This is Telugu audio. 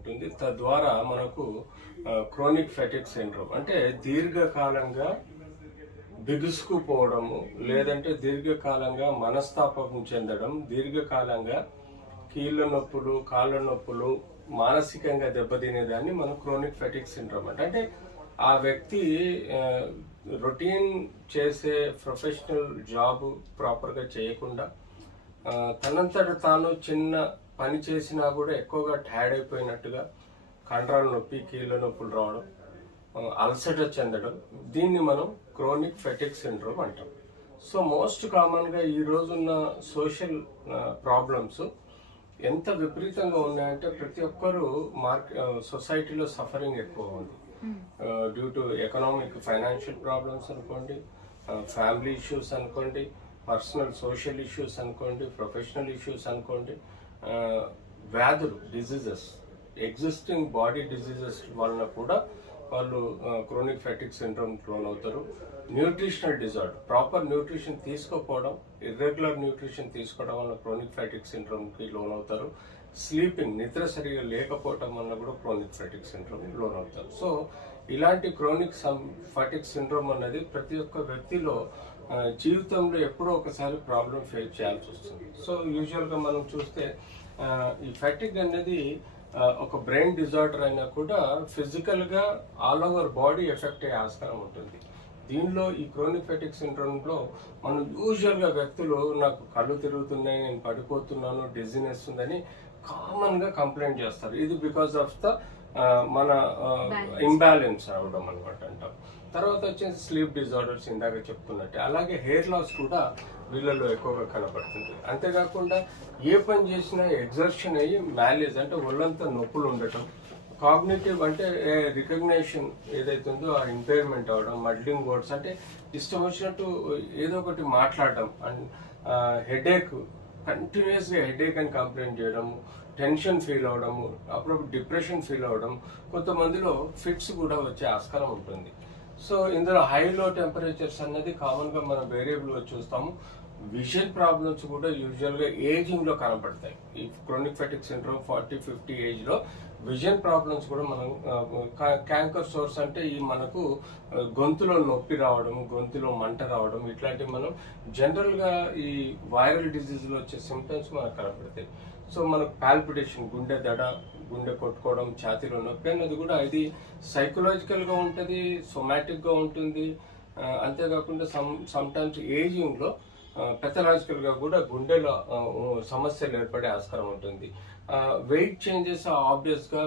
ఉంటుంది. తద్వారా మనకు క్రోనిక్ ఫెటిక్ సిండ్రోమ్ అంటే దీర్ఘకాలంగా బిగుసుకుపోవడము, లేదంటే దీర్ఘకాలంగా మనస్తాపం చెందడం, దీర్ఘకాలంగా కీళ్ళ నొప్పులు, కాళ్ళ నొప్పులు, మానసికంగా దెబ్బతినేదాన్ని మనం క్రోనిక్ ఫెటిక్ సిండ్రోమ్ అంటే ఆ వ్యక్తి రొటీన్ చేసే ప్రొఫెషనల్ జాబ్ ప్రాపర్గా చేయకుండా తనంతట తాను చిన్న పని చేసినా కూడా ఎక్కువగా టైర్డ్ అయిపోయినట్టుగా కండరాల నొప్పి, కీళ్ళ నొప్పులు రావడం, అలసట చెందడం, దీన్ని మనం క్రోనిక్ ఫెటిక్ సిండ్రోమ్ అంటాం. సో మోస్ట్ కామన్గా ఈ రోజున్న సోషల్ ప్రాబ్లమ్స్ ఎంత విపరీతంగా ఉన్నాయంటే ప్రతి ఒక్కరూ సొసైటీలో సఫరింగ్ ఎక్కువ ఉంది. Due to economic financial problems అనుకోండి, ఫ్యామిలీ ఇష్యూస్ అనుకోండి, పర్సనల్ సోషల్ ఇష్యూస్ అనుకోండి, ప్రొఫెషనల్ ఇష్యూస్ అనుకోండి, వ్యాధులు, డిజీజెస్, ఎగ్జిస్టింగ్ బాడీ డిజీజెస్ వలన కూడా వాళ్ళు క్రోనిక్ ఫెటిక్ సిండ్రోమ్ లోన్ అవుతారు. న్యూట్రిషనల్ డిజార్డర్, ప్రాపర్ న్యూట్రిషన్ తీసుకోకపోవడం, ఇర్రెగ్యులర్ న్యూట్రిషన్ తీసుకోవడం వల్ల క్రోనిక్ ఫెటిక్ సిండ్రోమ్కి లోన్ అవుతారు. స్లీపింగ్, నిద్ర సరిగా లేకపోవడం వల్ల కూడా క్రోనిక్ ఫెటిక్ సిండ్రోమ్ లోన్ అవుతారు. సో ఇలాంటి క్రోనిక్ ఫెటిక్ సిండ్రోమ్ అనేది ప్రతి ఒక్క వ్యక్తిలో జీవితంలో ఎప్పుడో ఒకసారి ప్రాబ్లం ఫేస్ చేయాల్సి వస్తుంది. సో యూజువల్గా మనం చూస్తే ఈ ఫెటిక్ అనేది ఒక బ్రెయిన్ డిజార్డర్ అయినా కూడా ఫిజికల్గా ఆల్ ఓవర్ బాడీ ఎఫెక్ట్ అయ్యే ఆస్కారం ఉంటుంది. దీనిలో ఈ క్రోనిక్ ఫెటిక్ సిండ్రోమ్లో మనం యూజువల్గా వ్యక్తులు నాకు కళ్ళు తిరుగుతున్నాయి, నేను పడిపోతున్నాను, డిజీనెస్ ఉందని కామన్గా కంప్లైంట్ చేస్తారు. ఇది బికాస్ ఆఫ్ ద మన ఇంబ్యాలెన్స్ అవడం అనమాట అంటాం. తర్వాత వచ్చేసి స్లీప్ డిజార్డర్స్ ఇందాక చెప్తున్నట్టే, అలాగే హెయిర్ లాస్ కూడా వీళ్ళలో ఎక్కువగా కనబడుతుంది. అంతేకాకుండా ఏ పని చేసినా ఎగ్జర్షన్ అయ్యి మ్యాలేజ్ అంటే ఒళ్ళంతా నొప్పులు ఉండటం, కాగ్నిటివ్ అంటే రికగ్నేషన్ ఏదైతే ఉందో ఆ ఇంపైర్మెంట్ అవడం, మడ్లింగ్ వర్డ్స్ అంటే ఇష్టం వచ్చినట్టు ఏదో ఒకటి మాట్లాడడం, అండ్ హెడేక్, కంటిన్యూస్గా హెడేక్ అని కంప్లైంట్ చేయడము, టెన్షన్ ఫీల్ అవడము, అప్పుడప్పుడు డిప్రెషన్ ఫీల్ అవడం, కొంతమందిలో ఫిట్స్ కూడా వచ్చే ఆస్కారం ఉంటుంది. సో ఇందులో హై లో టెంపరేచర్స్ అన్నది కామన్గా మనం వేరియబుల్గా చూస్తాము. విజన్ ప్రాబ్లమ్స్ కూడా యూజువల్గా ఏజింగ్లో కనబడతాయి. ఈ క్రోనిక్ ఫెటిక్ సిండ్రోమ్ 40-50 ఏజ్లో విజన్ ప్రాబ్లమ్స్ కూడా మనం క్యాంకర్ సోర్స్ అంటే ఈ మనకు గొంతులో నొప్పి రావడం, గొంతులో మంట రావడం, ఇట్లాంటివి మనం జనరల్గా ఈ వైరల్ డిజీజ్లో వచ్చే సిమ్టమ్స్ మనకు కనబడతాయి. సో మనకు పాల్పిటేషన్, గుండె దడ, గుండె కొట్టుకోవడం, ఛాతీలో నొప్పి అన్నది కూడా ఇది సైకలాజికల్గా ఉంటుంది, సొమాటిక్గా ఉంటుంది. అంతేకాకుండా సమ్టైమ్స్ ఏజింగ్లో పెథలాజికల్గా కూడా గుండెలో సమస్యలు ఏర్పడే ఆస్కారం ఉంటుంది. వెయిట్ చేంజెస్ ఆబ్వియస్గా